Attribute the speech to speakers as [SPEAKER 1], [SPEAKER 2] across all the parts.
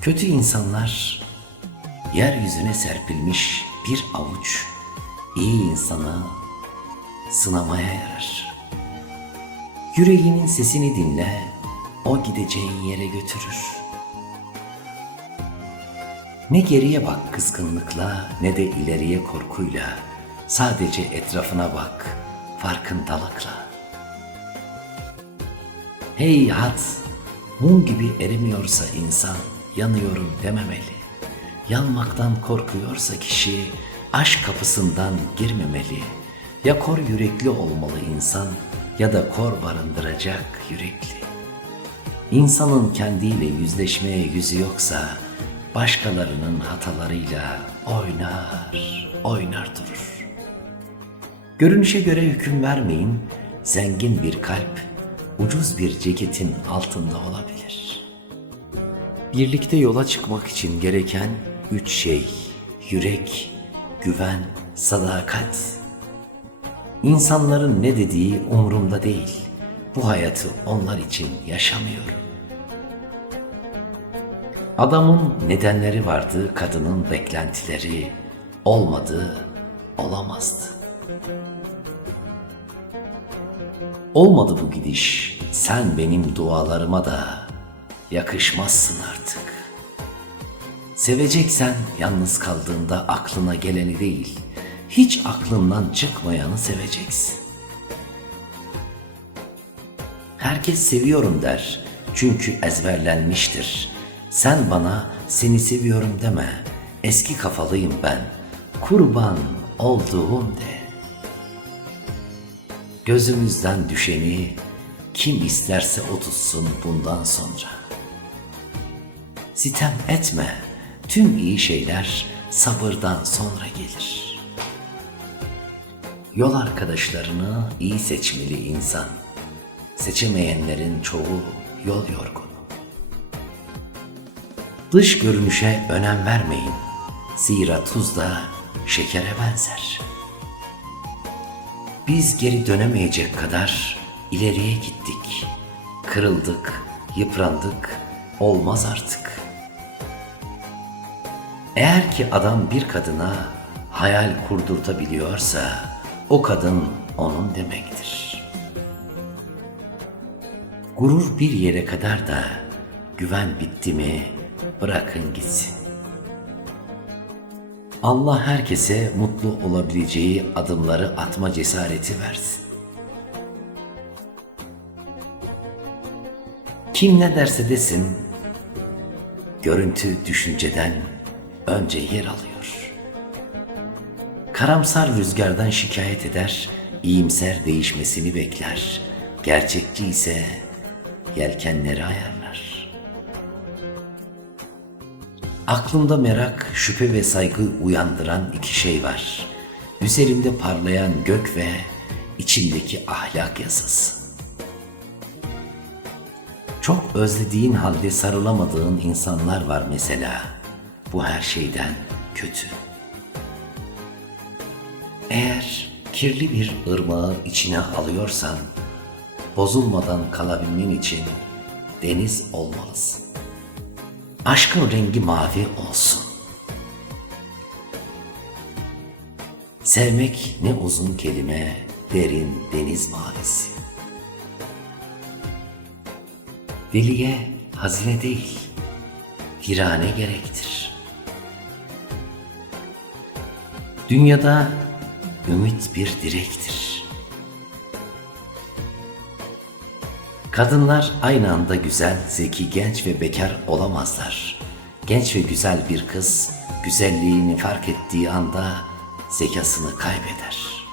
[SPEAKER 1] Kötü insanlar yeryüzüne serpilmiş bir avuç iyi insanı sınamaya yarar. Yüreğinin sesini dinle, o gideceğin yere götürür. Ne geriye bak kızgınlıkla ne de ileriye korkuyla. Sadece etrafına bak farkındalıkla. Hey hat, mum gibi erimiyorsa insan yanıyorum dememeli. Yanmaktan korkuyorsa kişi aşk kapısından girmemeli. Ya kor yürekli olmalı insan ya da kor barındıracak yürekli. İnsanın kendiyle yüzleşmeye yüzü yoksa başkalarının hatalarıyla oynar, oynar durur. Görünüşe göre hüküm vermeyin, zengin bir kalp ucuz bir ceketin altında olabilir. Birlikte yola çıkmak için gereken üç şey, yürek, güven, sadakat. İnsanların ne dediği umurumda değil. Bu hayatı onlar için yaşamıyorum. Adamın nedenleri vardı, kadının beklentileri olmadı, olamazdı. Olmadı bu gidiş, sen benim dualarıma da yakışmazsın artık. Seveceksen yalnız kaldığında aklına geleni değil, hiç aklından çıkmayanı seveceksin. Herkes seviyorum der. Çünkü ezberlenmiştir. Sen bana seni seviyorum deme. Eski kafalıyım ben. Kurban olduğum de. Gözümüzden düşeni kim isterse o bundan sonra. Sitem etme. Tüm iyi şeyler sabırdan sonra gelir. Yol arkadaşlarını iyi seçmeli insan. Seçemeyenlerin çoğu yol yorgunu. Dış görünüşe önem vermeyin. Zira tuz da şekere benzer. Biz geri dönemeyecek kadar ileriye gittik. Kırıldık, yıprandık, olmaz artık. Eğer ki adam bir kadına hayal kurdurtabiliyorsa o kadın onun demektir. Gurur bir yere kadar da güven bitti mi bırakın gitsin. Allah herkese mutlu olabileceği adımları atma cesareti versin. Kim ne derse desin, görüntü düşünceden önce yer alıyor. Karamsar rüzgardan şikayet eder, iyimser değişmesini bekler. Gerçekçi ise yelkenleri ayarlar. Aklımda merak, şüphe ve saygı uyandıran iki şey var. Üzerimde parlayan gök ve içimdeki ahlak yazısı. Çok özlediğin halde sarılamadığın insanlar var mesela. Bu her şeyden kötü. Eğer kirli bir ırmağı içine alıyorsan, bozulmadan kalabilmen için deniz olmalısın. Aşkın rengi mavi olsun. Sevmek ne uzun kelime, derin deniz mavisi. Deliye hazine değil, virane gerektir. Dünyada ümit bir direktir. Kadınlar aynı anda güzel, zeki, genç ve bekar olamazlar. Genç ve güzel bir kız güzelliğini fark ettiği anda zekasını kaybeder.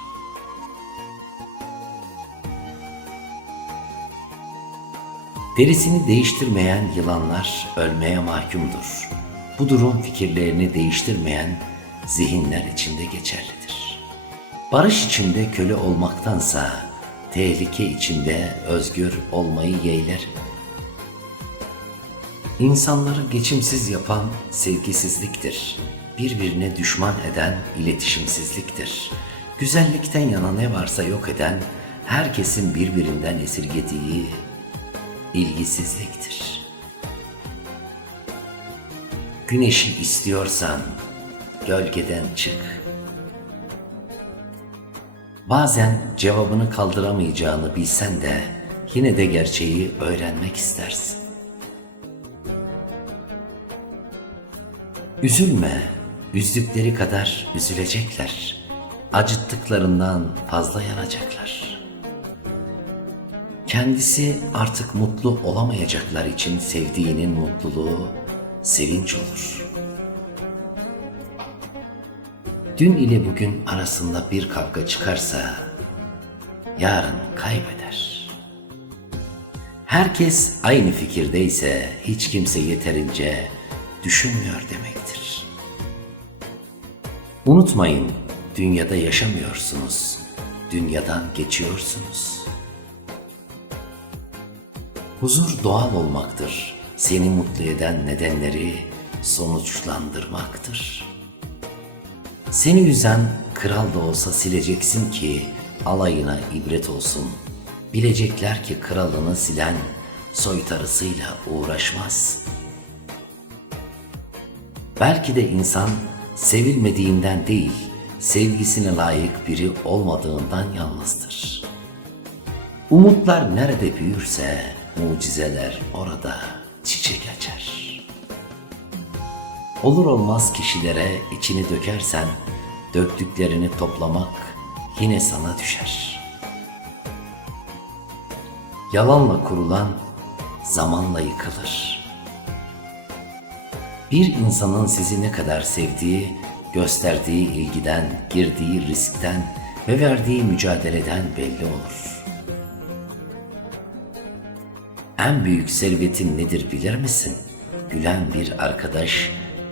[SPEAKER 1] Derisini değiştirmeyen yılanlar ölmeye mahkumdur. Bu durum fikirlerini değiştirmeyen zihinler içinde geçerlidir. Barış içinde köle olmaktansa tehlike içinde özgür olmayı yeğler. İnsanları geçimsiz yapan sevgisizliktir. Birbirine düşman eden iletişimsizliktir. Güzellikten yana ne varsa yok eden herkesin birbirinden esirgediği ilgisizliktir. Güneşi istiyorsan gölgeden çık. Bazen cevabını kaldıramayacağını bilsen de yine de gerçeği öğrenmek istersin. Üzülme, üzdükleri kadar üzülecekler. Acıttıklarından fazla yanacaklar. Kendisi artık mutlu olamayacaklar için sevdiğinin mutluluğu sevinç olur. Dün ile bugün arasında bir kavga çıkarsa yarın kaybeder. Herkes aynı fikirdeyse hiç kimse yeterince düşünmüyor demektir. Unutmayın, dünyada yaşamıyorsunuz, dünyadan geçiyorsunuz. Huzur doğal olmaktır. Seni mutlu eden nedenleri sonuçlandırmaktır. Seni üzen kral da olsa sileceksin ki alayına ibret olsun. Bilecekler ki kralını silen soytarısıyla uğraşmaz. Belki de insan sevilmediğinden değil, sevgisine layık biri olmadığından yalnızdır. Umutlar nerede büyürse mucizeler orada çiçek açar. Olur olmaz kişilere içini dökersen döktüklerini toplamak yine sana düşer. Yalanla kurulan zamanla yıkılır. Bir insanın sizi ne kadar sevdiği, gösterdiği ilgiden, girdiği riskten ve verdiği mücadeleden belli olur. En büyük servetin nedir bilir misin? Gülen bir arkadaş,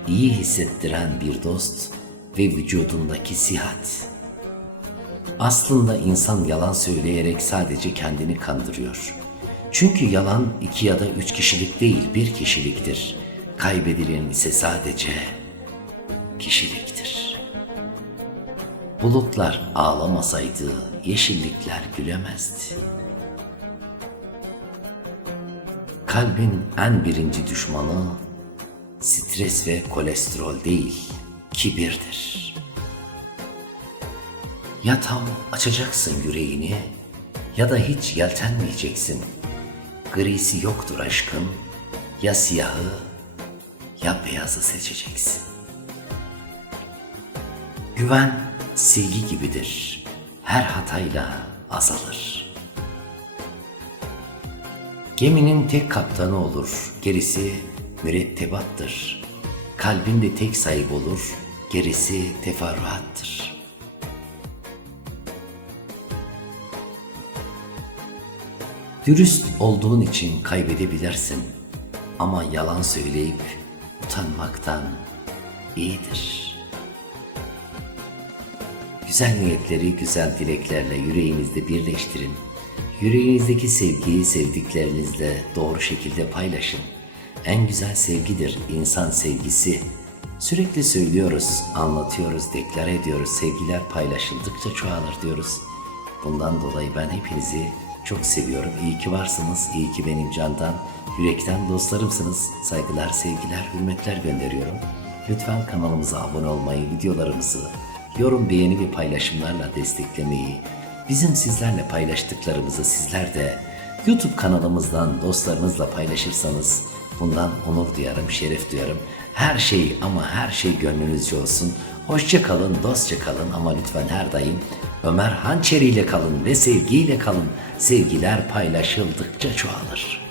[SPEAKER 1] iyi hissettiren bir dost ve vücudundaki sihat. Aslında insan yalan söyleyerek sadece kendini kandırıyor. Çünkü yalan iki ya da üç kişilik değil bir kişiliktir. Kaybedilen ise sadece kişiliktir. Bulutlar ağlamasaydı yeşillikler gülemezdi. Kalbin en birinci düşmanı stres ve kolesterol değil, kibirdir. Ya tam açacaksın yüreğini ya da hiç yeltenmeyeceksin. Grisi yoktur aşkın, ya siyahı ya beyazı seçeceksin. Güven silgi gibidir, her hatayla azalır. Geminin tek kaptanı olur, gerisi mürettebattır. Kalbin de tek sahip olur, gerisi teferruattır. Dürüst olduğun için kaybedebilirsin ama yalan söyleyip utanmaktan iyidir. Güzel niyetleri güzel dileklerle yüreğinizde birleştirin. Yüreğinizdeki sevgiyi sevdiklerinizle doğru şekilde paylaşın. En güzel sevgidir insan sevgisi. Sürekli söylüyoruz, anlatıyoruz, deklar ediyoruz. Sevgiler paylaşıldıkça çoğalır diyoruz. Bundan dolayı ben hepinizi çok seviyorum. İyi ki varsınız. İyi ki benim candan, yürekten dostlarımsınız. Saygılar, sevgiler, hürmetler gönderiyorum. Lütfen kanalımıza abone olmayı, videolarımızı yorum, beğeni ve paylaşımlarla desteklemeyi, bizim sizlerle paylaştıklarımızı sizler de YouTube kanalımızdan dostlarınızla paylaşırsanız bundan onur duyarım, şeref duyarım. Her şey ama her şey gönlünüzce olsun. Hoşça kalın, dostça kalın ama lütfen her daim Ömer Hançeri ile kalın ve sevgiyle kalın. Sevgiler paylaşıldıkça çoğalır.